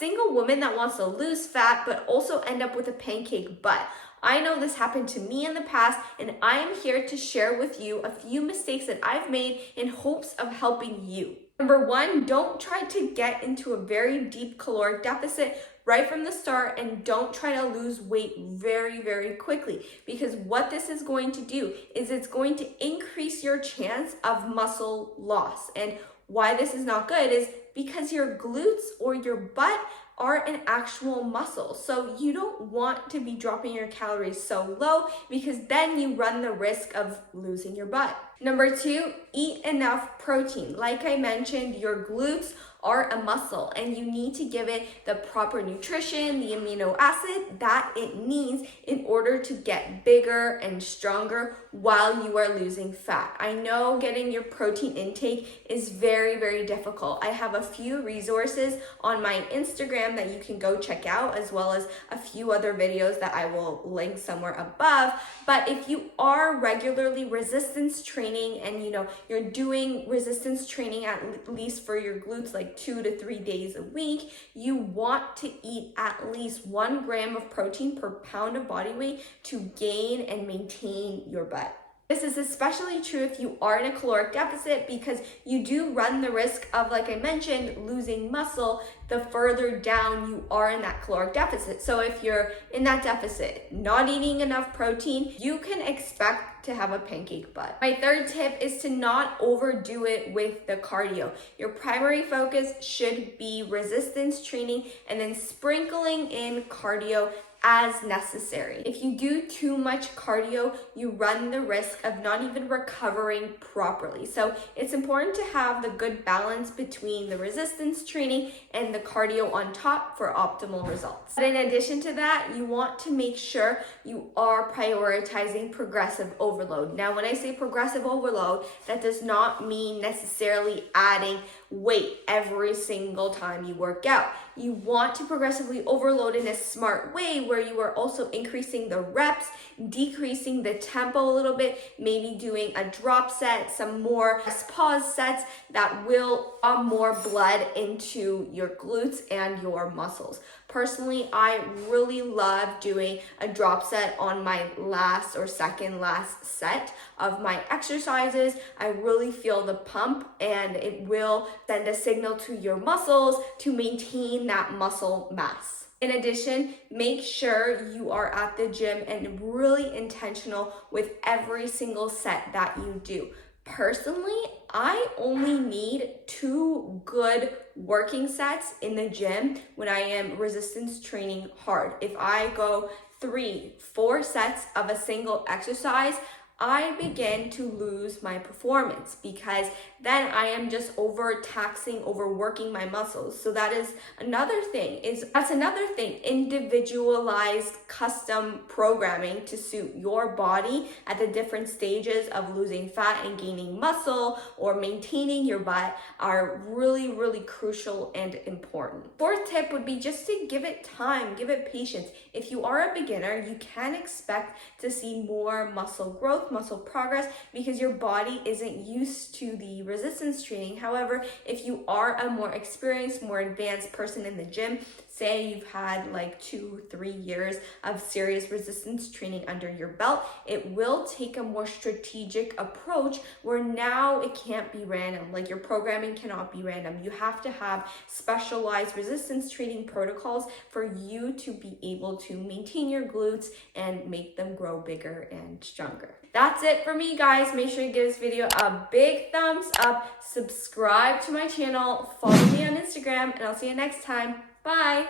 single woman that wants to lose fat but also end up with a pancake butt. I know this happened to me in the past, and I am here to share with you a few mistakes that I've made in hopes of helping you. Number one, don't try to get into a very deep caloric deficit right from the start, and don't try to lose weight very, very quickly, because what this is going to do is it's going to increase your chance of muscle loss. And why this is not good is because your glutes or your butt are an actual muscle. So you don't want to be dropping your calories so low, because then you run the risk of losing your butt. Number two, eat enough protein. Like I mentioned, your glutes are a muscle, and you need to give it the proper nutrition, the amino acid that it needs in order to get bigger and stronger while you are losing fat. I know getting your protein intake is very, very difficult. I have a few resources on my Instagram that you can go check out, as well as a few other videos that I will link somewhere above. But if you are regularly resistance training, and you're doing resistance training at least for your glutes like 2 to 3 days a week, you want to eat at least 1 gram of protein per pound of body weight to gain and maintain your butt. This is especially true if you are in a caloric deficit, because you do run the risk of, like I mentioned, losing muscle the further down you are in that caloric deficit. So if you're in that deficit, not eating enough protein, you can expect to have a pancake butt. My third tip is to not overdo it with the cardio. Your primary focus should be resistance training, and then sprinkling in cardio as necessary. If you do too much cardio, you run the risk of not even recovering properly. So it's important to have the good balance between the resistance training and the cardio on top for optimal results. But in addition to that, you want to make sure you are prioritizing progressive overload. Now, when I say progressive overload, that does not mean necessarily adding weight every single time you work out. You want to progressively overload in a smart way, where you are also increasing the reps, decreasing the tempo a little bit, maybe doing a drop set, some more pause sets that will draw more blood into your glutes and your muscles. Personally, I really love doing a drop set on my last or second last set of my exercises. I really feel the pump, and it will send a signal to your muscles to maintain that muscle mass. In addition, make sure you are at the gym and really intentional with every single set that you do. Personally, I only need 2 good working sets in the gym when I am resistance training hard. If I go 3, 4 sets of a single exercise, I begin to lose my performance, because then I am just overtaxing, overworking my muscles. So that's another thing, individualized custom programming to suit your body at the different stages of losing fat and gaining muscle or maintaining your butt are really, really crucial and important. Fourth tip would be just to give it time, give it patience. If you are a beginner, you can expect to see more muscle growth, muscle progress, because your body isn't used to the resistance training. However, if you are a more experienced, more advanced person in the gym, say you've had like 2-3 years of serious resistance training under your belt, it will take a more strategic approach, where now it can't be random. Like, your programming cannot be random. You have to have specialized resistance training protocols for you to be able to maintain your glutes and make them grow bigger and stronger. That's it for me, guys. Make sure you give this video a big thumbs up, subscribe to my channel, follow me on Instagram, and I'll see you next time. Bye.